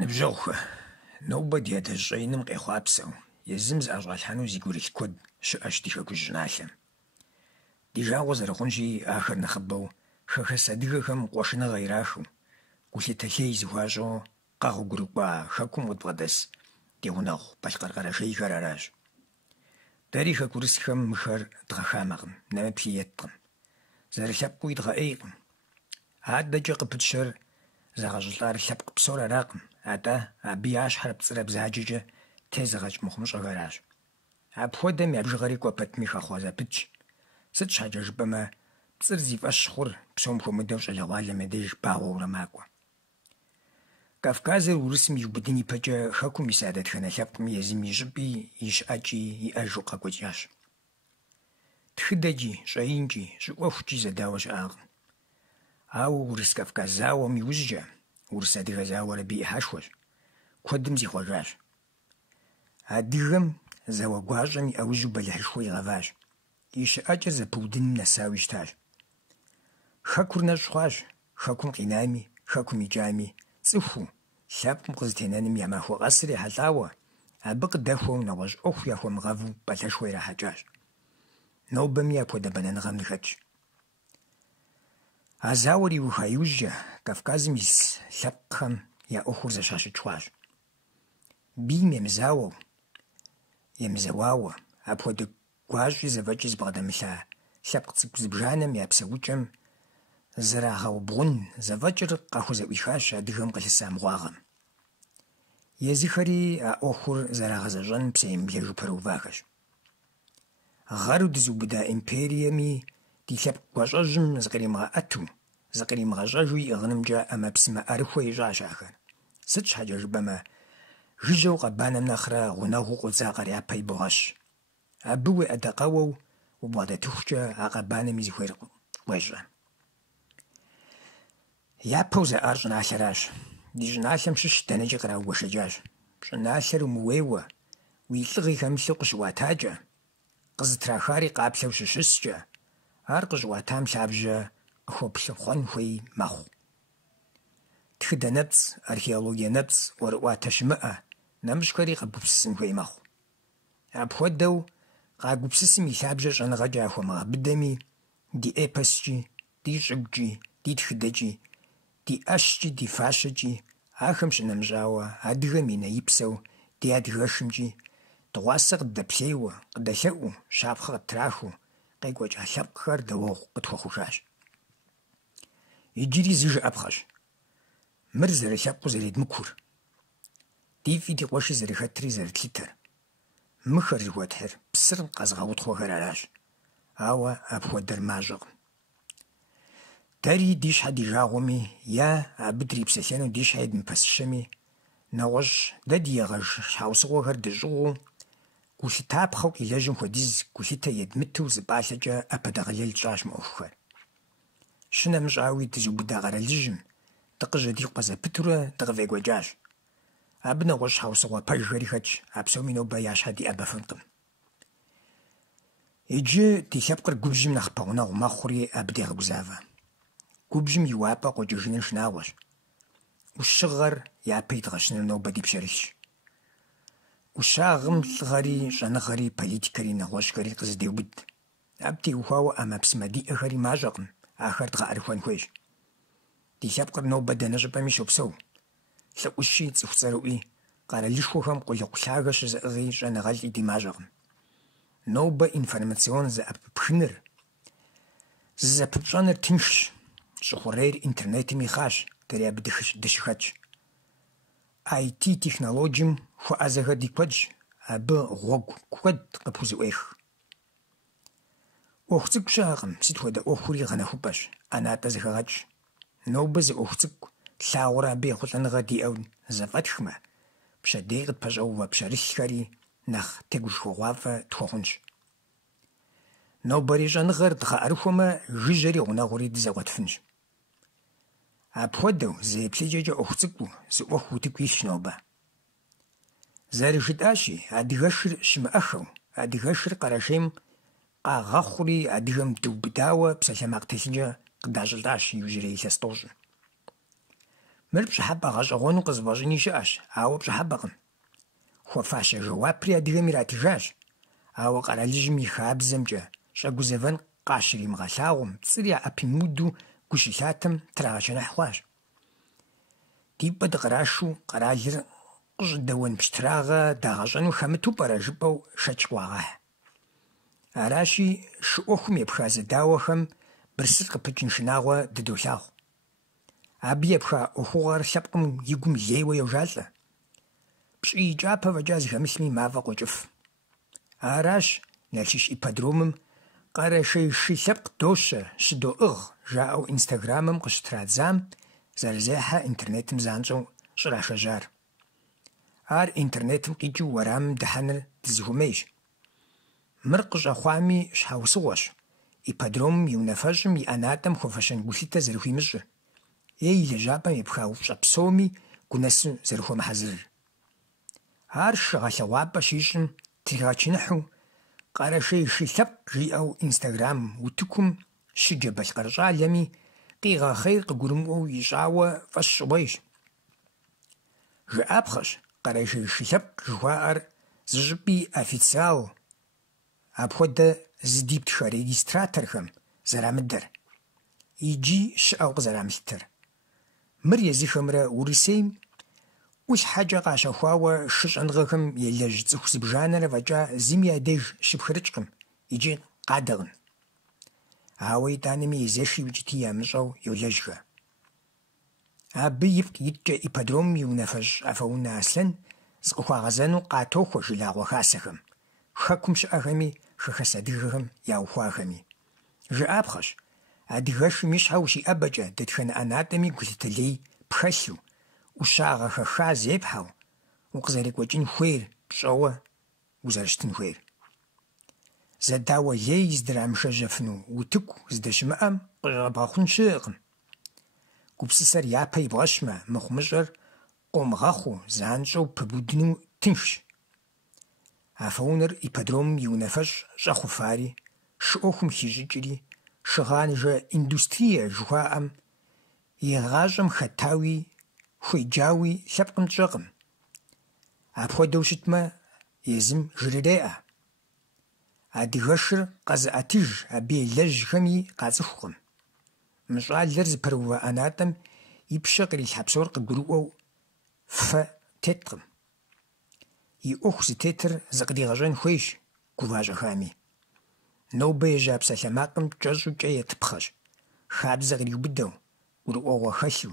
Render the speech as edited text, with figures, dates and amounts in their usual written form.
Ныбжьэгъухэ, нобэ ди адэжь-щӏеиным къехъуапсэу, езым зыӏэщӏалъхьэну зи гурылъ куэд щыӏэщ ди хэкужь щӏыналъэм. Ди жагъуэ зэрыхъунщи, ахэр нэхъыбэу хэхэс адыгэхэм къуэшыныгъэ ирахыу, гулъытэлъей зыхуащӏэу къэгъуэгурыкӏуа хэкум къыдбгъэдэс ди гъунэгъу балъкъэркъэрэшейхэр аращ. Дэри хэкурысхэм мыхэр дгъэхамэкъым, нэмыплъи еткъым, зэрылъэпкъыуи дгъэӏейкъым. Адэкӏэ къыпытщэр загъэщӏылӏар лъэпкъ псор аракъым, атӏэ абы я щхьэр пцӏырэ бзаджэкӏэ тезыгъэкӏ мыхъумыщӏэхэращ. Апхуэдэм я бжыгъэри кӏуэ пэтми хэхъуа зэпытщ. Сыт щхьэкӏэ жыпӏэмэ, пцӏыр зи фӏэщ хъур псом хуэмыдэу щӏалэгъуалэм я деж бауэурэ макӏуэ. Кавказыр урысым иубыдын ипэкӏэ хэкум ис а дэтхэнэ лъэпкъми езым и щӏыпӏи и щыӏэкӏи иӏэжу къэкӏуэкӏащ. Тхыдэкӏи, щӏэинкӏи, щӏыӏуэхукӏи зэдауэ щыӏакъым. Ауэ Урыс-Кавказ зауэм иужькӏэ, урыс-адыгэ зауэр абы и ӏыхьэшхуэщ, куэдым зихъуэжащ. Адыгэм зауэ гуащӏэм и ӏэужьу бэлыхьышхуэ игъэващ, и щыӏэкӏэр зэпыудыным нэсауи щтащ. Хэкур нэщӏ хъуащ, хэкум къинами, хэкум икӏами, цӏыхуу, лъэпкъым къызытенэным я махуэ къэсыр ехьэлӏауэ, абы къыдэхуэу нэгъуэщӏ ӏуэху яхуэмыгъэву пӏалъэшхуэ ирахьэкӏащ. Нобэми апхуэдэ бэнэныгъэм ныхэтщ. А зауэр иуха иужькӏэ, Кавказым ис лъэпкъхэм я ӏуэхур зэщащыкӏ хъуащ. Бийм емызэуауэ, апхуэдэ гуащӏи зэфӏэкӏи збгъэдэмылъа лъэпкъ цӏыкӏу зыбжанэм я псэукӏэм зэрагъэубгъун зэфӏэкӏыр къахузэӏуихащ адыгэм къылъыса мыгъуагъэм. Езыхэри а ӏуэхур зэрагъэзэщӏэн псэемыблэжу пэрыувахэщ. Гъэру дызубыда империями ди лъэпкъ гуащӏэжьым зыкъримыгъэӏэту, зыкъримыгъэщӏэжу иӏыгъынымкӏэ ӏэмэпсымэ ӏэрыхуэ ищӏащ ахэр. Сыт щхьэкӏэ жыпӏэмэ, жыжьэу къэбанэм нэхърэ гъунэгъуу къодзакъэр япэ и богъэщ. Абы уеӏэдакъэуэу убгъэдэтыхукӏэ а къэбанэми зыхуейр къуещӏэ. Япэу зэӏар щӏыналъэращ. Ди щӏыналъэм щыщ дэнэкӏи къраугуэшэкӏащ. Щӏыналъэр умыуейуэ, уи лӏыгъи хэмылъу къыщыуатакӏэ, къызытрахари къаплъэу щыщыскӏэ, ар къыщыуатам лъабжьэ къыхуэплъыхъуэн хуей мэхъу. Тхыдэ нэпцӏ, археологие нэпцӏ, ӏуэрыӏуатэ щымыӏэ, нэмыщӏхэри къэгупсысын хуей мэхъу. Апхуэдэу къагупсысым и лъабжьэ щӏэныгъэкӏэ ахуэмыгъэбыдэми, ди эпоскӏи, ди щӏыгукӏи, ди тхыдэкӏи, ди ӏэщкӏи, ди фащэкӏи, ахэм щынэмыщӏауэ, адыгэм и нэипсэу, ди адыгэшымкӏи, дыгъуасэ къыдэплъейуэ, къыдэлъэӏуу, щапхъэ къытрахыу, къекӏуэкӏа лъэпкъхэр дэуэгъу къытхуэхъужащ. Иджыри зы жыӏэпхъэщ. Мыр зэрылъэпкъыу зэредмыкур. Ди фӏи ди къуэши зэрыхэтри зэрытлъытэр. Мыхэр зыхуэтхьыр псыр къэзгъэутхъуэхэр аращ. Ауэ апхуэдэр мащӏэкъым. Дэри ди щхьэ ди жагъуэми, е абы дрипсэлъэну ди щхьэ едмыпэсщэми, нэгъуэщӏ дэ ди егъэж щхьэусыгъуэхэр дыщӏыгъуу, гулъытапхъэу къилэжьым хуэдиз гулъытэ едмыту зы пӏалъэкӏэ ӏэпэдэгъэлэл тщӏащ мы ӏуэхухэр. Щынэмыщӏауи дызубыда къэралыжьым, дыкъыжьэдикъуэ зэпытурэ дыкъывекӏуэкӏащ. Абы нэгъуэщӏ щхьэусыгъуэ пэжхэри хэтщ, а псоми нобэ я щхьэ диӏэбэфынкъым. Иджы ди лъэпкъыр губжьым нэхъ пэгъунэгъу мэхъури абы дегъэгузавэ. Губжьым и уапӏэ къокӏыжыныр шынагъуэщ. Ӏущыгъэр япэ идгъэщыныр нобэ ди пщэрылъщ. Ӏущагъым лӏыгъэри, щӏэныгъэри, политикэри, нэгъуэщӏхэри къызэдеубыд. Абы теухуауэ ӏэмэпсымэ диӏэхэри мащӏэкъым, ахэр дгъэӏэрыхуэн хуейщ. Ди лъэпкъыр нобэ дэнэ щӏыпӏэми щопсэу. Лӏыӏущи, цӏыху цӏэрыӏуи, къэралышхуэхэм къулыкъу лъагэ щызыӏыгъи, щӏэныгъэлӏи ди мащӏэкъым. Нобэ информацион зыӏэпыпхыныр, зызэпыпщӏэныр тыншщ. Щӏыхъурейр интернетым ихъащ, дэри абы дыщыхэтщ. IT технологием хуэӏэзэхэр ди куэдщ, абы гъуэгу куэд къыпхузыӏуех. ӏуэху цӏыкӏу щыӏэкъым, сыт хуэдэ ӏуэхури гъэнэхупӏэщ, ӏэнатӏэ зыхэгъэтщ. Нобэ зы ӏуэху цӏыкӏу лъагъурэ абы ехъулӏэныгъэ диӏэу зэфӏэтхмэ, пщэдей къытпэщӏэувэ пщэрылъхэри нэхъ тегушхуэгъуафӏэ тхуэхъунщ. Нобэри щӏэныгъэр дгъэӏэрыхуэмэ, жыжьэри гъунэгъури дызэкъуэтыфынщ. Апхуэдэу зэеплъыкӏэкӏэ ӏуэху цӏыкӏуу, зы ӏуэху утыку илъщ нобэ. Зэрыжытӏащи, адыгэшыр щымыӏэхэу, адыгэшыр къэрэшейм къагъэхъури адыгэм дыубыдауэ псалъэмакъ телъыджэ къыдащӏылӏащ иужьрей илъэс тӏощӏыр. Мыр пщӏыхьэпӏэ гъэщӏэгъуэну къызыфӏэщӏыни щыӏэщ, ауэ пщӏыхьэпӏэкъым. Хуэфащэ жэуапри адыгэм иратыжащ, ауэ къэралыжьым и хабзэмкӏэ щӏэгузэвэн къащыримыгъэлъагъуэм, пцӏыр я ӏэп имыуду гущылъатэм трагъэчэныхь хъуащ. Ди пӏэ дыкърашыу къэралыр къыщӏыдэуэн пщтырагъэ дагъэщӏэну хэмыту пӏэрэ жыпӏэу шэч къуагъэхь. Аращи, шы ӏуэхум епха зэдауэхэм бырсыр къыпыкӏын шынагъуэ дыдолъагъу. Абы епха ӏуэхугъуэр лъэпкъым и гум лейуэ йожалӏэ. Пщӏы икӏапэ фӏэкӏа зыхэмылъми мафӏэ къокӏыф. Аращ Налшыш ипподромым «Къэрэшей шы лъэпкъ дощэ, щыдоӏыгъ» жаӏэу инстаграмым къыщытрадзам зэрызехьэ интернетым занщӏэу щӏрашэжьар. Ар интернетым къикӏыу уэрамым дыхьэныр дызыхуэмейщ. Мыр къыщӏэхъуами щхьэусыгъуэщ, ипподромым и унафэщӏым и ӏэнатӏэм хуэфэщэн гулъытэ зэрыхуимыщӏыр, и лэжьапӏэм епха упщӏэ псоми гунэсу зэрыхуэмыхьэзырыр. Ар шы гъэлъэгъуапӏэ щищӏым тригъэчыныхьу «Къэрэшей шы лъэпкъ» жиӏэу инстаграм утыкум щы Джэбэлкъэр щӏалэми къигъэхъейр къыгурымыӏуэу ищӏауэ фӏэщ щӏыуейщ. Жыӏапхъэщ «Къэрэшей шы лъэпкъ» жыхуаӏэр зыщӏыпӏи официал, апхуэдэ зыдиптхэ регистраторхэм зэрамыдэр, иджы щыӏэу къызэрамылъытэр. Мыр езыхэмрэ Урысейм ӏулъхьэкӏэ къащэхуауэ шы щӏэныгъэхэм елэжь цӏыху зыбжанэрэ фӏэкӏа зыми я деж щыпхырыкӏкъым икӏи къадэкъым. Ауэ итӏанэми езэши укӏыти ямыщӏэу йолэжьхэ. Абы ипкъ иткӏэ ипподромым и унафэщӏ Афэунэ Аслъэн зыкъыхуагъэзэну къатохуэ жылагъуэ хасэхэм, хэкум щыӏэхэми шыхэс адыгэхэм яухуахэми. Жыӏапхъэщ, адыгэшым и щхьэ ущиӏэбэкӏэ дэтхэнэ ӏэнатӏэми гулъытэ лей пхэлъу, ӏущагъэ хэха зепхьэу, укъызэрекӏуэкӏын хуейр пщӏэуэ узэрыщытын хуейр. Зэдауэ лей здырамышэжьэфыну утыку здэщымыӏэм къыщӏэбгъэхъун щыӏэкъым. Гупсысэр япэ ибгъэщмэ, мыхъумыщӏэр къомыгъэхъуу, занщӏэу пыбудыну тыншщ. Афэунэр ипподромым и унафэщӏ щӏэхъуфари, шы ӏуэхум хищӏыкӏри, шыгъанжэ индустрие жыхуаӏэм и гъащӏэм хэтауи хуеджауи лъэпкъым тщӏэкъым. Апхуэдэу щытмэ, езым жырыреӏэ. Адыгэшыр къэзыӏэтыж, абы елэжьхэми къацӏыхукъым. Мы щӏалэр зыпэрыува ӏэнатӏэм и пщэ кърилъхьэ псор къыгурыӏуэу фэ теткъым. И ӏуэху зытетыр зыкъригъэщӏэн хуейщ гуващӏэхами. Нобэ ежьа псалъэмакъым кӏэщӏу кӏэ етыпхъэщ, хабзэ къриубыдэу, урыӏуэгъуэ хэлъу,